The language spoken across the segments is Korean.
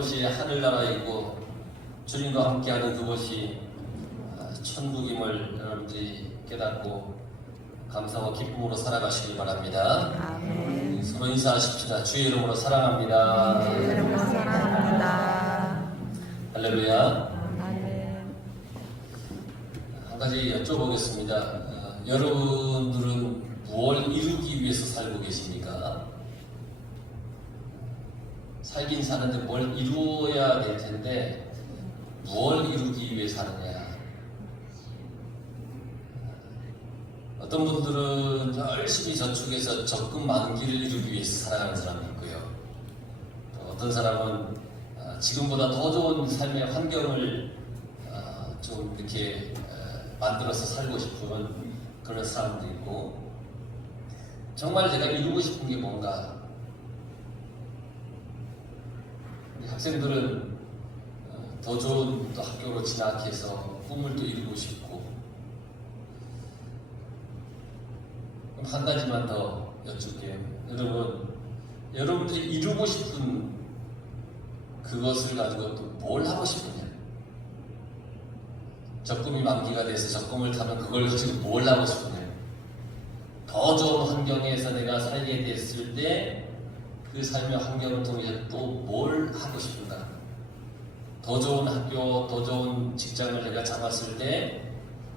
그것이 하늘나라이고 주님과 함께하는 그것이 천국임을 여러분들이 깨닫고 감사와 기쁨으로 살아가시기 바랍니다. 아멘. 서로 인사하십시다. 주의 이름으로 사랑합니다. 주의 이름으로 사랑합니다. 할렐루야. 아멘. 한 가지 여쭤보겠습니다. 여러분들은 무엇을 이루기 위해서 살고 계십니까? 살긴 사는데 뭘 이루어야 될 텐데 무엇을 이루기 위해 사느냐? 어떤 분들은 열심히 저축해서 적금 만기를 이루기 위해서 살아가는 사람이 있고요. 또 어떤 사람은 지금보다 더 좋은 삶의 환경을 좀 이렇게 만들어서 살고 싶은 그런 사람도 있고, 정말 제가 이루고 싶은 게 뭔가? 학생들은 더 좋은 또 학교로 진학해서 꿈을 또 이루고 싶고, 그럼 한 가지만 더 여쭐게요. 여러분들이 이루고 싶은 그것을 가지고 또 뭘 하고 싶으냐? 적금이 만기가 돼서 적금을 타면 그걸 가지고 뭘 하고 싶으냐? 더 좋은 환경에서 내가 살게 됐을 때 그 삶의 환경을 통해서 또 뭘 하고 싶은가? 더 좋은 학교, 더 좋은 직장을 내가 잡았을 때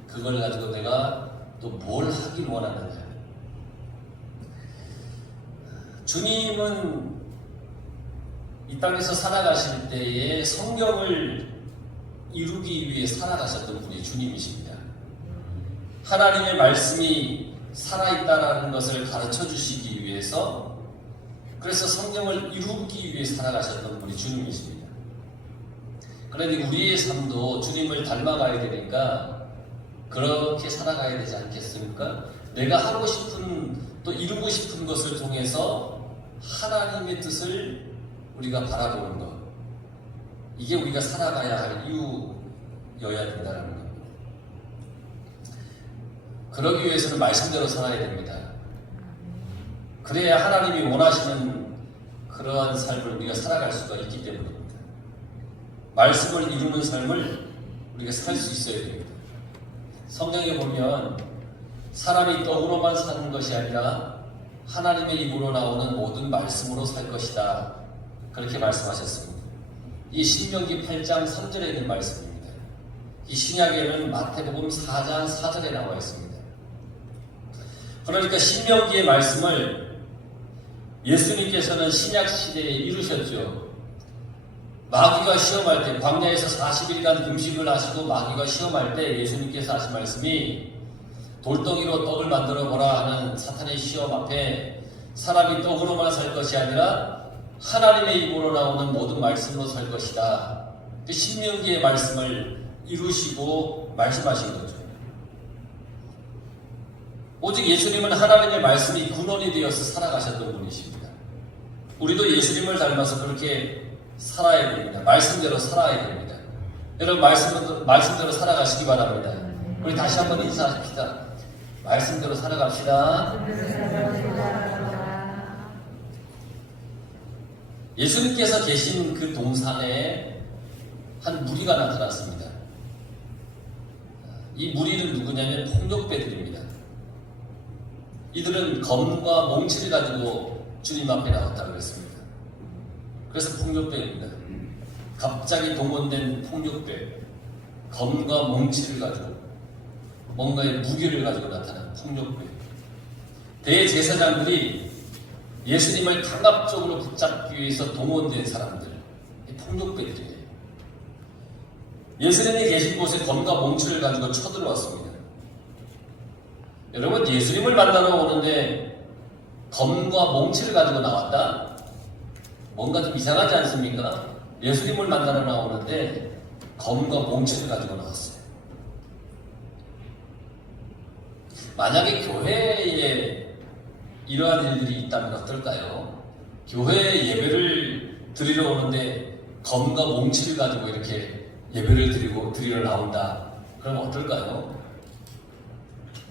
그걸 가지고 내가 또 뭘 하길 원하느냐? 주님은 이 땅에서 살아가실 때에 성경을 이루기 위해 살아가셨던 분이 주님이십니다. 하나님의 말씀이 살아있다는 것을 가르쳐 주시기 위해서, 그래서 성경을 이루기 위해 살아가셨던 분이 주님이십니다. 그러니 우리의 삶도 주님을 닮아가야 되니까 그렇게 살아가야 되지 않겠습니까? 내가 하고 싶은, 또 이루고 싶은 것을 통해서 하나님의 뜻을 우리가 바라보는 것, 이게 우리가 살아가야 할 이유여야 된다는 겁니다. 그러기 위해서는 말씀대로 살아야 됩니다. 그래야 하나님이 원하시는 그러한 삶을 우리가 살아갈 수가 있기 때문입니다. 말씀을 이루는 삶을 우리가 살 수 있어야 됩니다. 성경에 보면 사람이 떡으로만 사는 것이 아니라 하나님의 입으로 나오는 모든 말씀으로 살 것이다, 그렇게 말씀하셨습니다. 이 신명기 8장 3절에 있는 말씀입니다. 이 신약에는 마태복음 4장 4절에 나와 있습니다. 그러니까 신명기의 말씀을 예수님께서는 신약 시대에 이루셨죠. 마귀가 시험할 때, 광야에서 40일간 금식을 하시고 마귀가 시험할 때 예수님께서 하신 말씀이 돌덩이로 떡을 만들어 보라 하는 사탄의 시험 앞에 사람이 떡으로만 살 것이 아니라 하나님의 입으로 나오는 모든 말씀으로 살 것이다. 그 신명기의 말씀을 이루시고 말씀하신 거죠. 오직 예수님은 하나님의 말씀이 근원이 되어서 살아가셨던 분이십니다. 우리도 예수님을 닮아서 그렇게 살아야 됩니다. 말씀대로 살아야 됩니다. 여러분, 말씀대로 살아가시기 바랍니다. 우리 다시 한번 인사합시다. 말씀대로 살아갑시다. 예수님께서 계신 그 동산에 한 무리가 나타났습니다. 이 무리는 누구냐면 폭력배들입니다. 이들은 검과 몽치를 가지고 주님 앞에 나왔다고 그랬습니다. 그래서 폭력배입니다. 갑자기 동원된 폭력배, 검과 몽치를 가지고 뭔가의 무기를 가지고 나타난 폭력배. 대제사장들이 예수님을 강압적으로 붙잡기 위해서 동원된 사람들, 폭력배들이에요. 예수님이 계신 곳에 검과 몽치를 가지고 쳐들어왔습니다. 여러분, 예수님을 만나러 오는데 검과 몽치를 가지고 나왔다? 뭔가 좀 이상하지 않습니까? 예수님을 만나러 나오는데 검과 몽치를 가지고 나왔어요. 만약에 교회에 이러한 일들이 있다면 어떨까요? 교회에 예배를 드리러 오는데 검과 몽치를 가지고 이렇게 예배를 드리러 나온다. 그럼 어떨까요?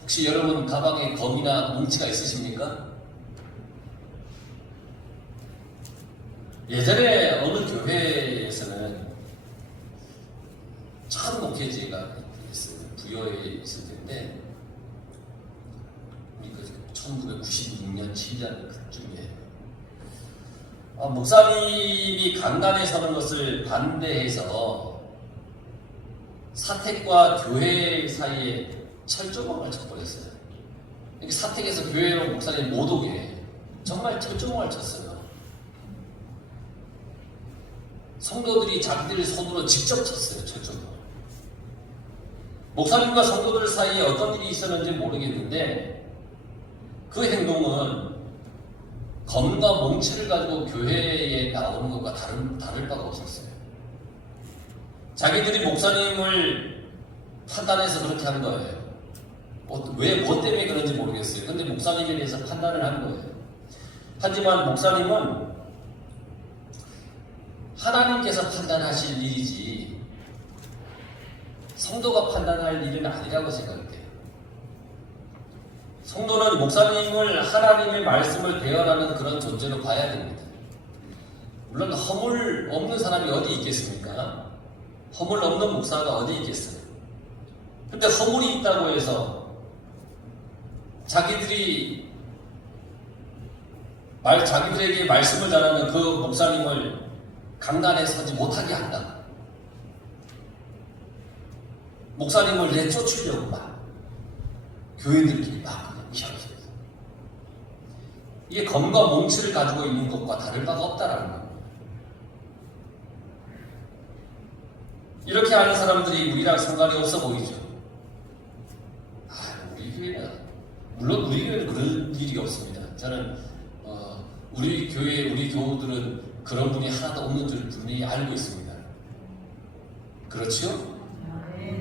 혹시 여러분 가방에 검이나 몽치가 있으십니까? 예전에 어느 교회에서는 참 목회지가 있어요. 부여에 있을 텐데 우리 1996년 7년 그쯤에 목사님이 강단에 서는 것을 반대해서 사택과 교회 사이에 철조망을 쳐버렸어요. 이렇게 사택에서 교회로 목사님 못 오게 정말 철조망을 쳤어요. 성도들이 자기들 손으로 직접 쳤어요. 철조망을. 목사님과 성도들 사이에 어떤 일이 있었는지 모르겠는데 그 행동은 검과 몽치를 가지고 교회에 나오는 것과 다를 바가 없었어요. 자기들이 목사님을 판단해서 그렇게 한 거예요. 뭐 때문에 그런지 모르겠어요. 근데 목사님에 대해서 판단을 한 거예요. 하지만 목사님은 하나님께서 판단하실 일이지 성도가 판단할 일은 아니라고 생각해요. 성도는 목사님을 하나님의 말씀을 대언하는 그런 존재로 봐야 됩니다. 물론 허물 없는 사람이 어디 있겠습니까? 허물 없는 목사가 어디 있겠어요? 근데 허물이 있다고 해서 자기들에게 말씀을 전하는 그 목사님을 강단에 서지 못하게 한다. 목사님을 내쫓으려고 막 교인들끼리 막 이야기해요. 이게 검과 몽치를 가지고 있는 것과 다를 바가 없다라는 겁니다. 이렇게 하는 사람들이 우리랑 상관이 없어 보이죠. 우리 교회는 물론 우리 교회는 그런 일이 없습니다. 저는 우리 교회 우리 교우들은 그런 분이 하나도 없는 줄 분명히 알고 있습니다. 그렇죠?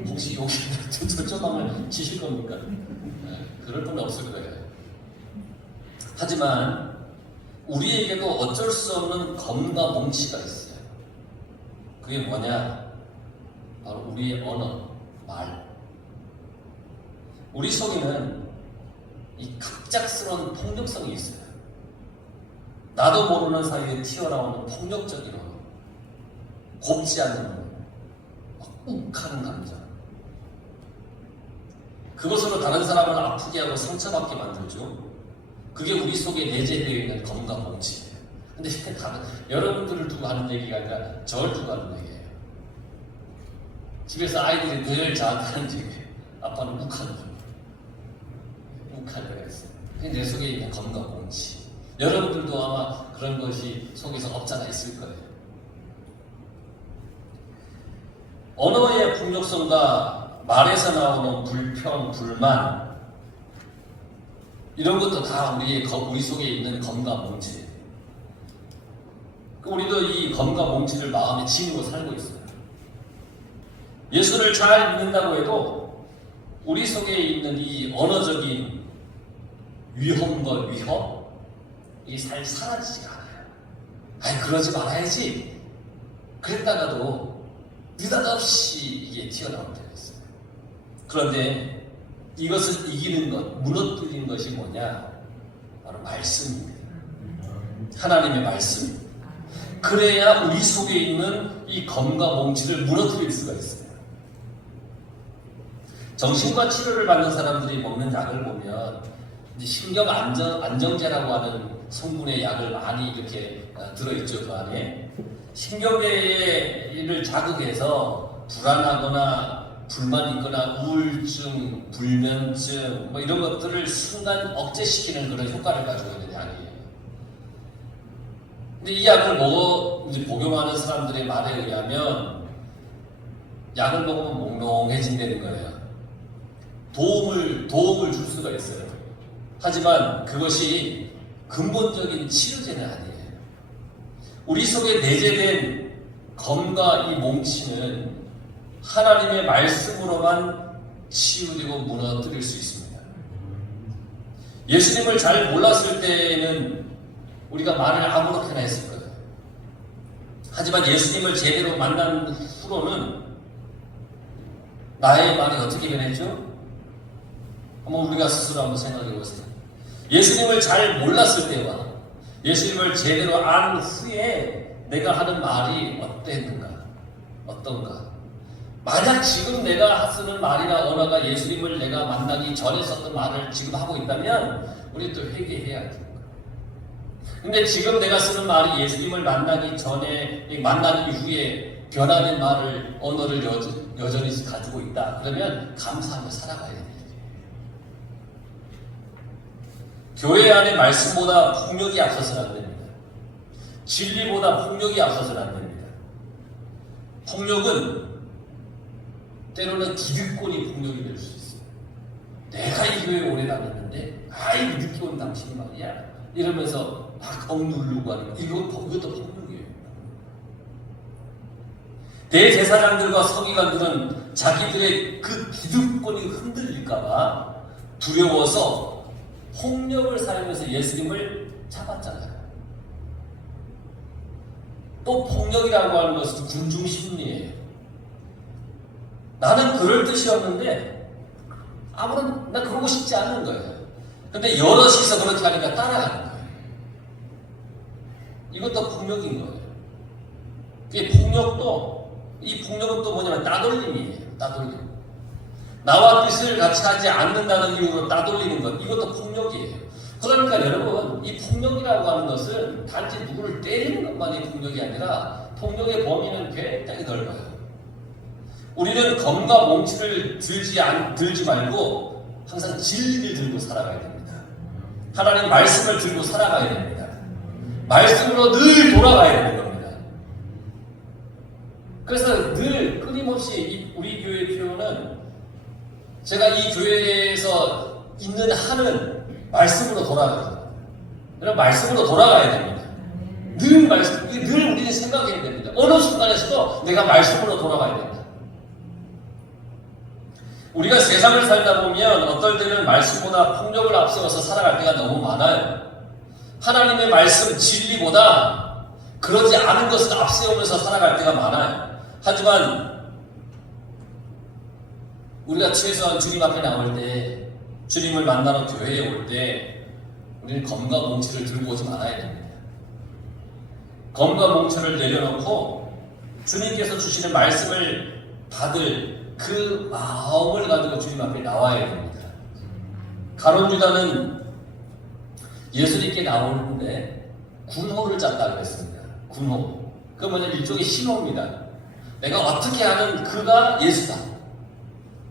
혹시 여기 철조망을 치실 겁니까? 그럴 분은 없을 거예요. 하지만 우리에게도 어쩔 수 없는 검과 몽치가 있어요. 그게 뭐냐? 바로 우리의 언어, 말. 우리 속에는 이 갑작스러운 폭력성이 있어요. 나도 모르는 사이에 튀어나오는 폭력적인 언어, 곱지 않는 언어, 막 욱하는 감정. 그것으로 다른 사람을 아프게 하고 상처받게 만들죠. 그게 우리 속에 내재되어 있는 검과 몽치예요. 근데 여러분들을 두고 하는 얘기가 아니라 저를 두고 하는 얘기예요. 집에서 아이들이 늘 저한테 하는 얘기예요. 아빠는 욱하는 거. 욱할 때가 있어요. 그게 내 속에 있는 검과 몽치. 여러분들도 아마 그런 것이 속에서 없잖아 있을 거예요. 언어의 폭력성과 말에서 나오는 불평, 불만 이런 것도 다 우리 속에 있는 검과 몽치예요. 우리도 이 검과 몽치를 마음에 지니고 살고 있어요. 예수를 잘 믿는다고 해도 우리 속에 있는 이 언어적인 위험과 위협 이게 잘 사라지지가 않아요. 그러지 말아야지. 그랬다가도 느닷없이 이게 튀어나올 때가 있어요. 그런데 이것을 이기는 것, 무너뜨리는 것이 뭐냐? 바로 말씀입니다. 하나님의 말씀. 그래야 우리 속에 있는 이 검과 몽치를 무너뜨릴 수가 있어요. 정신과 치료를 받는 사람들이 먹는 약을 보면 신경 안정제라고 하는 성분의 약을 많이 이렇게 들어있죠. 그 안에 신경계를 자극해서 불안하거나 불만 있거나 우울증, 불면증 이런 것들을 순간 억제시키는 그런 효과를 가지고 있는 약이에요. 근데 이 약을 복용하는 사람들의 말에 의하면 약을 먹으면 몽롱해진다는 거예요. 도움을 줄 수가 있어요. 하지만 그것이 근본적인 치료제는 아니에요. 우리 속에 내재된 검과 이 몽치는 하나님의 말씀으로만 치유되고 무너뜨릴 수 있습니다. 예수님을 잘 몰랐을 때에는 우리가 말을 아무렇게나 했을 거예요. 하지만 예수님을 제대로 만난 후로는 나의 말이 어떻게 변했죠? 한번 우리가 스스로 한번 생각해 보세요. 예수님을 잘 몰랐을 때와 예수님을 제대로 안 후에 내가 하는 말이 어떤가? 만약 지금 내가 쓰는 말이나 언어가 예수님을 내가 만나기 전에 썼던 말을 지금 하고 있다면 우리 또 회개해야 됩니다. 근데 지금 내가 쓰는 말이 예수님을 만나기 전에, 만난 이후에 변화된 말을, 언어를 여전히 가지고 있다. 그러면 감사하며 살아가야 됩니다. 교회 안에 말씀보다 폭력이 앞서서는 안 됩니다. 진리보다 폭력이 앞서서는 안 됩니다. 폭력은 때로는 기득권이 폭력이 될 수 있어요. 내가 이 교회에 오래 다녔는데 늦게 온 당신이 말이야 이러면서 막 억누르고 하는 이것도 폭력이에요. 대제사장들과 서기관들은 자기들의 그 기득권이 흔들릴까봐 두려워서 폭력을 사용해서 예수님을 잡았잖아요. 또 폭력이라고 하는 것은 군중 심리예요. 나는 그럴 뜻이었는데 아무런 나 그러고 싶지 않은 거예요. 근데 여럿이서 그렇게 하니까 따라하는 거예요. 이것도 폭력인 거예요. 이 폭력은 또 뭐냐면 따돌림이에요. 따돌림. 나와 뜻을 같이 하지 않는다는 이유로 따돌리는 것, 이것도 폭력이에요. 그러니까 여러분, 이 폭력이라고 하는 것은 단지 누구를 때리는 것만이 폭력이 아니라 폭력의 범위는 굉장히 넓어요. 우리는 검과 몽치를 들지 말고 항상 진리를 들고 살아가야 됩니다. 하나님 말씀을 들고 살아가야 됩니다. 말씀으로 늘 돌아가야 되는 겁니다. 그래서 늘 끊임없이 우리 교회의 표현은 제가 이 교회에서 있는 한은 말씀으로 돌아가요. 그럼 말씀으로 돌아가야 됩니다. 늘 우리는 생각해야 됩니다. 어느 순간에서도 내가 말씀으로 돌아가야 됩니다. 우리가 세상을 살다 보면 어떨 때는 말씀보다 폭력을 앞세워서 살아갈 때가 너무 많아요. 하나님의 말씀, 진리보다 그러지 않은 것을 앞세우면서 살아갈 때가 많아요. 하지만 우리가 최소한 주님 앞에 나올 때, 주님을 만나러 교회에 올 때 우리는 검과 몽치를 들고 오지 말아야 됩니다. 검과 몽치를 내려놓고 주님께서 주시는 말씀을 받을 그 마음을 가지고 주님 앞에 나와야 됩니다. 가룟 유다는 예수님께 나오는데 군호를 짰다고 했습니다. 군호. 그 뭐냐면 일종의 신호입니다. 내가 어떻게 하는 그가 예수다.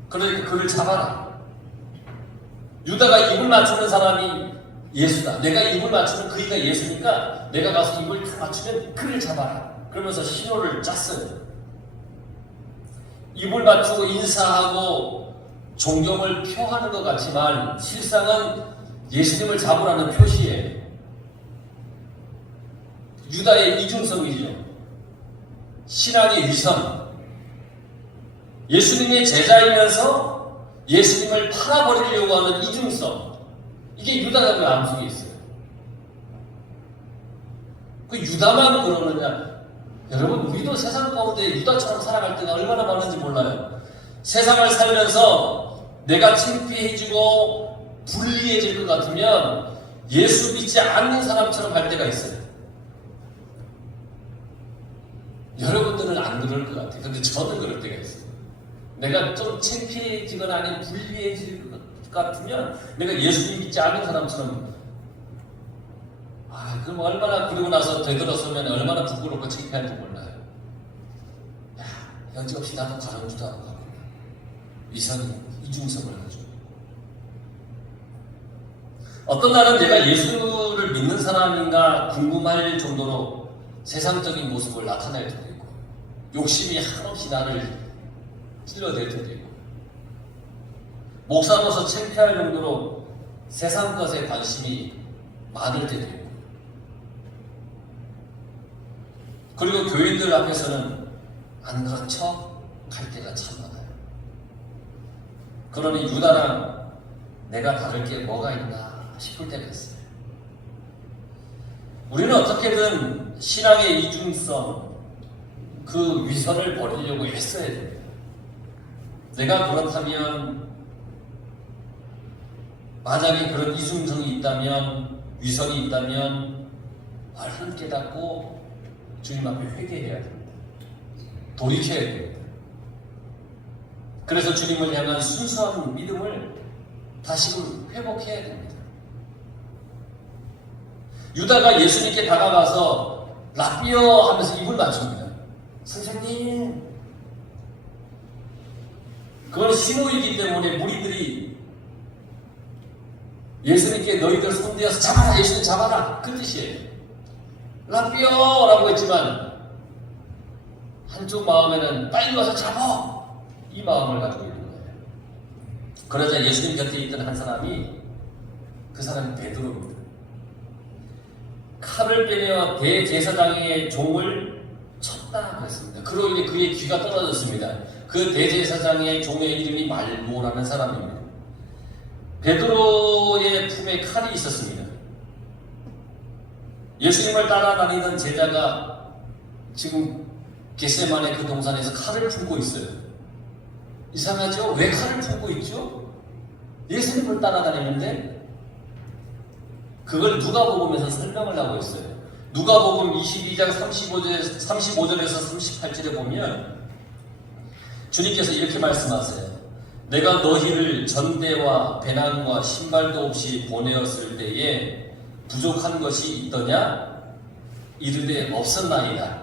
그러니까 그를 잡아라. 유다가 입을 맞추는 사람이 예수다. 내가 입을 맞추는 그이가 예수니까 내가 가서 입을 다 맞추면 그를 잡아라. 그러면서 신호를 짰어요. 입을 맞추고 인사하고 존경을 표하는 것 같지만 실상은 예수님을 잡으라는 표시예요. 유다의 이중성이죠. 신앙의 위선. 예수님의 제자이면서 예수님을 팔아버리려고 하는 이중성. 이게 유다가 그 암속에 있어요. 그 유다만 그러느냐? 여러분, 우리도 세상 가운데 유다처럼 살아갈 때가 얼마나 많은지 몰라요. 세상을 살면서 내가 창피해지고 불리해질 것 같으면 예수 믿지 않는 사람처럼 할 때가 있어요. 여러분들은 안 그럴 것 같아요. 근데 저는 그럴 때가 있어요. 내가 좀 창피해지거나 아니면 불리해질 것 같으면 내가 예수 믿지 않는 사람처럼 그럼 얼마나 그러고 나서 되돌아서면 얼마나 부끄럽고 창피한지 몰라요. 여지없이 나도 가랑주도 하고 가고 이중성을 하죠. 어떤 날은 내가 예수를 믿는 사람인가 궁금할 정도로 세상적인 모습을 나타낼 때도 있고 욕심이 한없이 나를 찔러댈 때도 있고 목사로서 창피할 정도로 세상 것에 관심이 많을 때도 있고 그리고 교인들 앞에서는 안 그런 척 할 때가 참 많아요. 그러니 유다랑 내가 다를 게 뭐가 있나 싶을 때가 있어요. 우리는 어떻게든 신앙의 이중성, 그 위선을 버리려고 애써야 됩니다. 내가 그렇다면, 만약에 그런 이중성이 있다면, 위선이 있다면 얼른 깨닫고 주님 앞에 회개해야 됩니다. 돌이켜야 됩니다. 그래서 주님을 향한 순수한 믿음을 다시금 회복해야 됩니다. 유다가 예수님께 다가가서 라삐어 하면서 입을 맞춥니다. 선생님, 그건 신호이기 때문에 무리들이 예수님께 너희들 손대어서 잡아라, 예수님 잡아라, 그 뜻이에요. 라삐어라고 했지만 한쪽 마음에는 빨리 와서 잡아, 이 마음을 가지고 있는 거예요. 그러자 예수님 곁에 있던 한 사람이, 그 사람이 베드로입니다. 칼을 빼며 대제사장의 종을 쳤다 그랬습니다. 그로 인해 그의 귀가 떨어졌습니다. 그 대제사장의 종의 이름이 말고라는 사람입니다. 베드로의 품에 칼이 있었습니다. 예수님을 따라다니던 제자가 지금 겟세마네 그 동산에서 칼을 품고 있어요. 이상하죠? 왜 칼을 품고 있죠? 예수님을 따라다니는데 그걸 누가복음에서 설명을 하고 있어요. 누가복음 22장 35절에서 38절에 보면 주님께서 이렇게 말씀하세요. 내가 너희를 전대와 배낭과 신발도 없이 보내었을 때에 부족한 것이 있더냐? 이르되 없었나이다.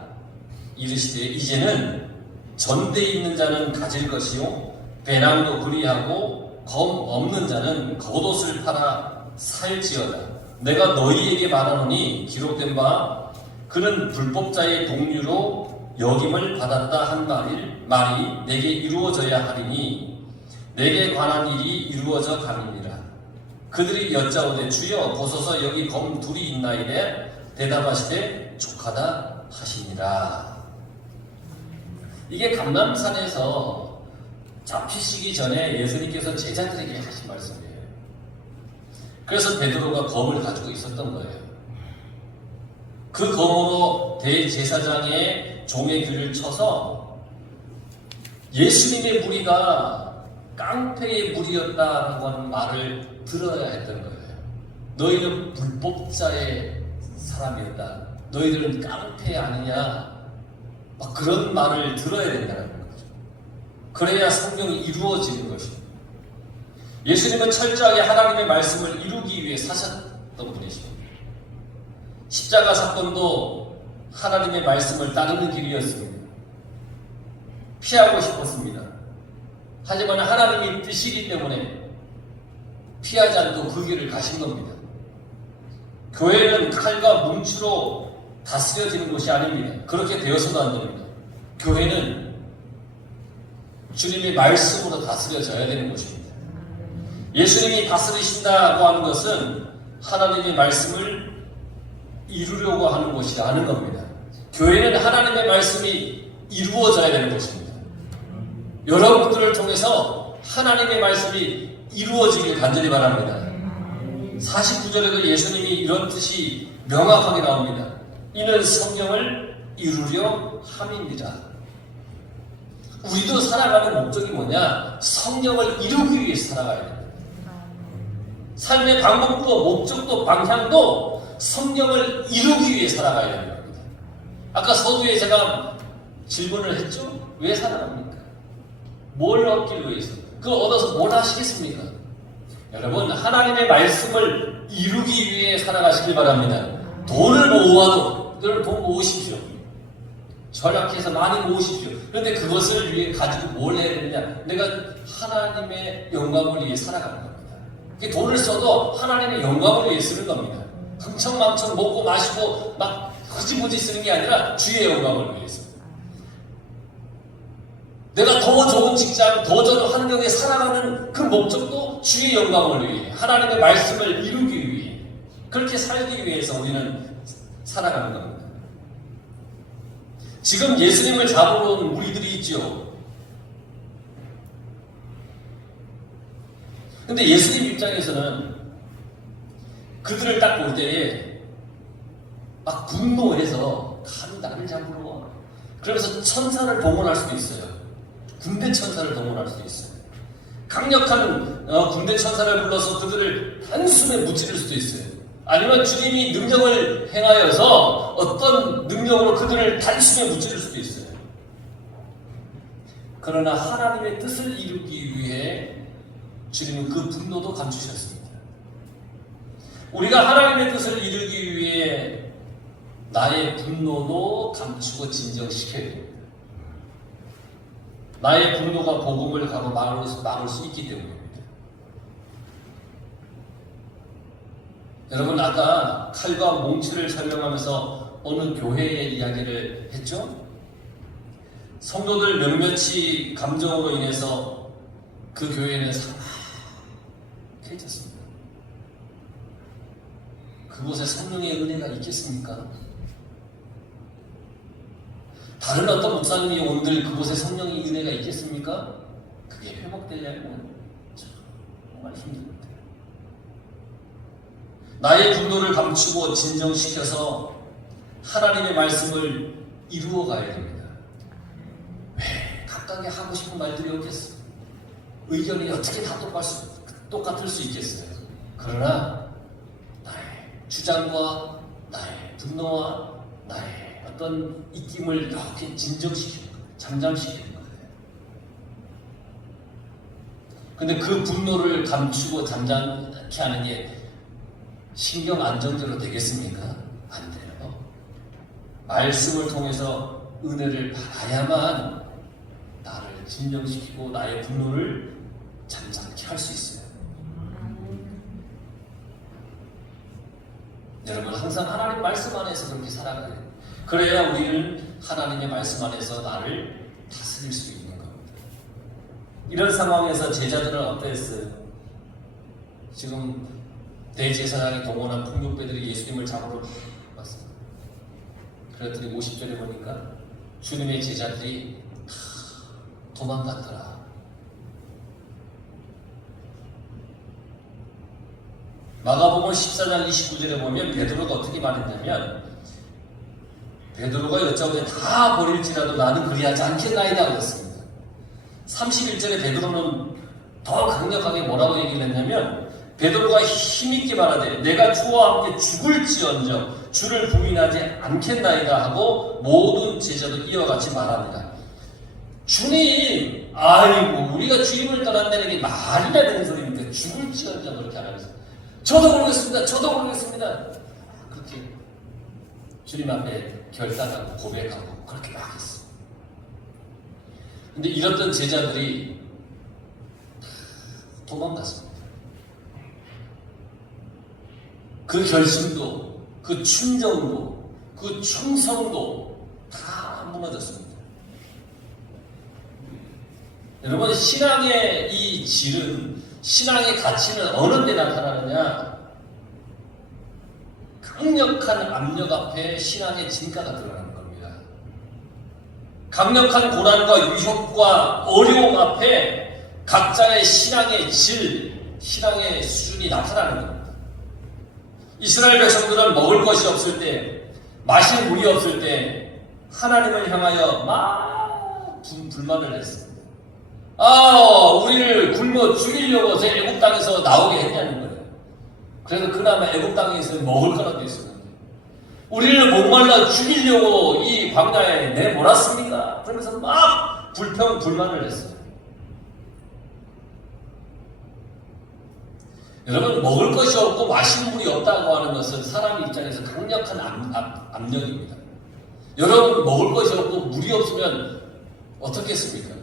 이르시되 이제는 전대에 있는 자는 가질 것이요 배낭도 그리하고 검 없는 자는 겉옷을 팔아 살지어다. 내가 너희에게 말하노니 기록된 바 그는 불법자의 동류로 역임을 받았다 한 말이 내게 이루어져야 하리니 내게 관한 일이 이루어져 가느니라. 그들이 여짜오되 주여 보소서 여기 검 둘이 있나이되 대답하시되 족하다 하시니라. 이게 감람산에서 잡히시기 전에 예수님께서 제자들에게 하신 말씀이에요. 그래서 베드로가 검을 가지고 있었던 거예요. 그 검으로 대제사장의 종의 귀를 쳐서 예수님의 무리가 깡패의 무리였다라고 하는 말을 들어야 했던 거예요. 너희는 불법자의 사람이었다. 너희들은 깡패 아니냐. 막 그런 말을 들어야 된다는 거죠. 그래야 성경이 이루어지는 것입니다. 예수님은 철저하게 하나님의 말씀을 이루기 위해 사셨던 분이십니다. 십자가 사건도 하나님의 말씀을 따르는 길이었습니다. 피하고 싶었습니다. 하지만 하나님이 뜻이기 때문에 피하지 않고 그 길을 가신 겁니다. 교회는 칼과 뭉치로 다스려지는 곳이 아닙니다. 그렇게 되어서도 안 됩니다. 교회는 주님의 말씀으로 다스려져야 되는 것입니다. 예수님이 다스리신다고 하는 것은 하나님의 말씀을 이루려고 하는 것이 아닌 겁니다. 교회는 하나님의 말씀이 이루어져야 되는 것입니다. 여러분들을 통해서 하나님의 말씀이 이루어지길 간절히 바랍니다. 49절에도 예수님이 이런 뜻이 명확하게 나옵니다. 이는 성경을 이루려 함입니다. 우리도 살아가는 목적이 뭐냐? 성경을 이루기 위해 살아가야 됩니다. 삶의 방법도 목적도 방향도 성경을 이루기 위해 살아가야 되는 겁니다. 아까 서두에 제가 질문을 했죠? 왜 살아갑니까? 뭘 얻기 위해서? 그걸 얻어서 뭘 하시겠습니까? 여러분, 하나님의 말씀을 이루기 위해 살아가시길 바랍니다. 돈을 모아도 늘 돈 모으십시오. 절약해서 많이 모으십시오. 그런데 그것을 위해 가지고 뭘 해야 되느냐? 내가 하나님의 영광을 위해 살아가는 겁니다. 돈을 써도 하나님의 영광을 위해 쓰는 겁니다. 흥청망청 먹고 마시고 막 흐지부지 쓰는 게 아니라 주의 영광을 위해서. 내가 더 좋은 직장, 더 좋은 환경에 살아가는 그 목적도 주의 영광을 위해, 하나님의 말씀을 이루기 위해, 그렇게 살기 위해서 우리는 살아가는 겁니다. 지금 예수님을 잡으러 온 무리들이 있죠. 근데 예수님 입장에서는 그들을 딱 볼 때에 막 분노해서 감히 나를 잡으러 와. 그러면서 천사를 동원할 수도 있어요. 군대 천사를 동원할 수도 있어요. 강력한 군대 천사를 불러서 그들을 한숨에 무찌를 수도 있어요. 아니면 주님이 능력을 행하여서 어떤 능력으로 그들을 단숨에 무찌를 수도 있어요. 그러나 하나님의 뜻을 이루기 위해 주님은 그 분노도 감추셨습니다. 우리가 하나님의 뜻을 이루기 위해 나의 분노도 감추고 진정시켜야 됩니다. 나의 분노가 복음을 막을 수 있기 때문입니다. 여러분, 아까 칼과 몽치를 설명하면서 어느 교회의 이야기를 했죠? 성도들 몇몇이 감정으로 인해서 그 교회는 상막해졌습니다. 그곳에 성령의 은혜가 있겠습니까? 다른 어떤 목사님이 오늘 그곳에 성령의 은혜가 있겠습니까? 그게 회복되려면 정말 힘듭니다. 나의 분노를 감추고 진정시켜서 하나님의 말씀을 이루어 가야 됩니다. 왜 각각의 하고 싶은 말들이 없겠어? 의견이 어떻게 다 똑같을 수 있겠어요? 그러나 나의 주장과 나의 분노와 나의 어떤 입김을 이렇게 진정시키는 거예요. 잠잠시키는 거예요. 근데 그 분노를 감추고 잠잠케 하는 게 신경 안정대로 되겠습니까? 안 돼요. 말씀을 통해서 은혜를 받아야만 나를 진정시키고 나의 분노를 잠잠케 할 수 있어요. 여러분, 항상 하나님 말씀 안에서 그렇게 살아가야 돼요. 그래야 우리는 하나님의 말씀 안에서 나를 다스릴 수 있는 겁니다. 이런 상황에서 제자들은 어땠어요? 지금 대제사장이 동원한 풍족배들이 예수님을 잡으러 왔습니다. 그랬더니 50절에 보니까 주님의 제자들이 다 도망갔더라. 마가복음 14장 29절에 보면 베드로가 어떻게 말했냐면, 베드로가 여쭤보되 다 버릴지라도 나는 그리하지 않겠나이다 그랬습니다. 31절에 베드로는 더 강력하게 뭐라고 얘기를 했냐면, 베드로가 힘있게 말하되 내가 주와 함께 죽을지언정 주를 부인하지 않겠나이다 하고 모든 제자도 이와 같이 말합니다. 주님, 아이고 우리가 주님을 떠난다는 게 말이나 되는 소리입니까? 죽을지언정 그렇게 안 하면서 저도 모르겠습니다. 저도 모르겠습니다. 그렇게 주님 앞에 결단하고 고백하고 그렇게 막 했어요. 근데 이랬던 제자들이 도망갔습니다. 그 결심도, 그 충정도, 그 충성도 다 무너졌습니다. 여러분, 신앙의 이 질은, 신앙의 가치는 어느 데 나타나느냐? 강력한 압력 앞에 신앙의 진가가 드러나는 겁니다. 강력한 고난과 위협과 어려움 앞에 각자의 신앙의 질, 신앙의 수준이 나타나는 겁니다. 이스라엘 백성들은 먹을 것이 없을 때, 마실 물이 없을 때 하나님을 향하여 막 불만을 했습니다. 우리를 굶어 죽이려고 저 애굽 땅에서 나오게 했냐는 거예요. 그래서 그나마 애굽 땅에서 먹을 거라도 있었는데 우리를 목말라 죽이려고 이 광야에 내몰았습니까? 그러면서 막 불평불만을 했어요. 여러분, 먹을 것이 없고 마실 물이 없다고 하는 것은 사람 입장에서 강력한 압력입니다. 여러분, 먹을 것이 없고 물이 없으면 어떻겠습니까?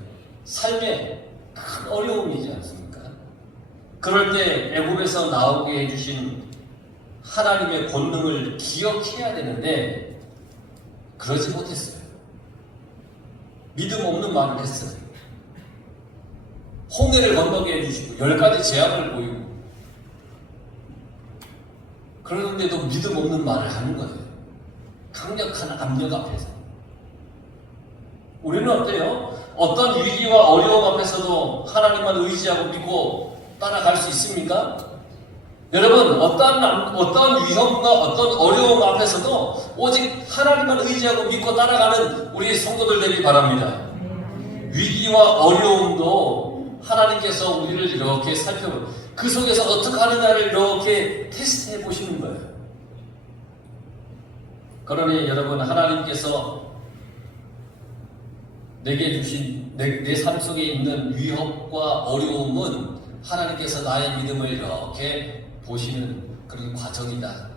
삶에 큰 어려움이지 않습니까? 그럴 때 애굽에서 나오게 해주신 하나님의 권능을 기억해야 되는데 그러지 못했어요. 믿음 없는 말을 했어요. 홍해를 건너게 해주시고 10가지 제약을 보이고 그러는데도 믿음 없는 말을 하는 거예요. 강력한 압력 앞에서. 우리는 어때요? 어떤 위기와 어려움 앞에서도 하나님만 의지하고 믿고 따라갈 수 있습니까? 여러분, 어떤 위험과 어떤 어려움 앞에서도 오직 하나님만 의지하고 믿고 따라가는 우리 성도들 되길 바랍니다. 위기와 어려움도 하나님께서 우리를 이렇게 살펴보고 그 속에서 어떻게 하느냐를 이렇게 테스트해 보시는 거예요. 그러니 여러분, 하나님께서 내게 주신 내 삶 속에 있는 위협과 어려움은 하나님께서 나의 믿음을 이렇게 보시는 그런 과정이다.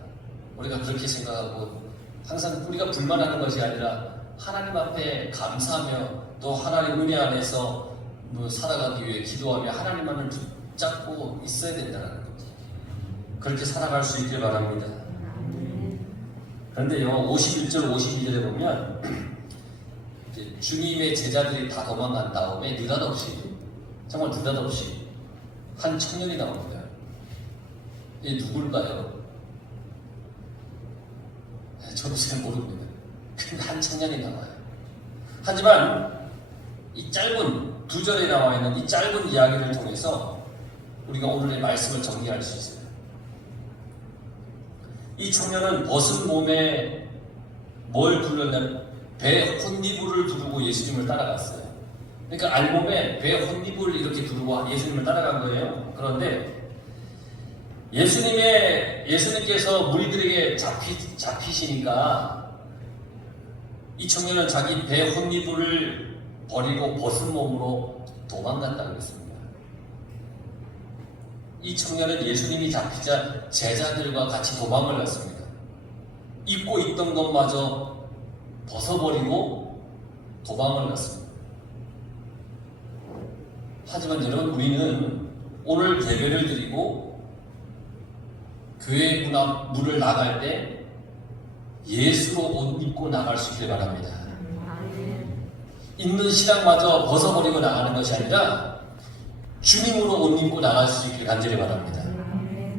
우리가 그렇게 생각하고 항상 우리가 불만하는 것이 아니라 하나님 앞에 감사하며 또 하나님 은혜 안에서 살아가기 위해 기도하며 하나님만을 붙잡고 있어야 된다는 거죠. 그렇게 살아갈 수 있길 바랍니다. 그런데요, 51절 52절에 보면 주님의 제자들이 다 도망간 다음에 느닷없이, 정말 느닷없이 한 청년이 나옵니다. 이게 누굴까요? 저도 잘 모릅니다. 근데 한 청년이 나와요. 하지만 이 짧은 2절에 나와 있는 이 짧은 이야기를 통해서 우리가 오늘의 말씀을 정리할 수 있어요. 이 청년은 벗은 몸에 뭘 둘렀냐면 배 혼니부를 두르고 예수님을 따라갔어요. 그러니까 알몸에 배 혼니부를 이렇게 두르고 예수님을 따라간 거예요. 그런데 예수님께서 무리들에게 잡히시니까 이 청년은 자기 배 혼니부를 버리고 벗은 몸으로 도망갔다고 했습니다. 이 청년은 예수님이 잡히자 제자들과 같이 도망을 갔습니다. 입고 있던 것마저 벗어버리고 도망을 갔습니다. 하지만 여러분, 우리는 오늘 예배를 드리고 교회 문을 나갈 때 예수로 옷 입고 나갈 수 있길 바랍니다. 있는 신앙마저 벗어버리고 나가는 것이 아니라 주님으로 옷 입고 나갈 수 있길 간절히 바랍니다.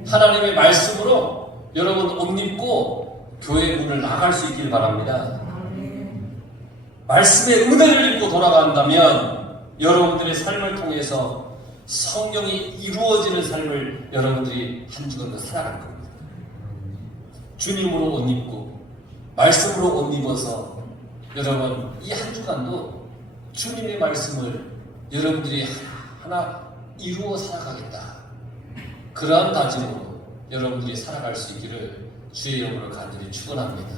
하나님의 말씀으로 여러분 옷 입고 교회 문을 나갈 수 있길 바랍니다. 말씀의 은혜를 입고 돌아간다면 여러분들의 삶을 통해서 성령이 이루어지는 삶을 여러분들이 한 주간 더 살아갈 겁니다. 주님으로 옷 입고 말씀으로 옷 입어서 여러분 이 한 주간도 주님의 말씀을 여러분들이 하나 이루어 살아가겠다. 그러한 다짐으로 여러분들이 살아갈 수 있기를 주의 이름으로 간절히 축원합니다.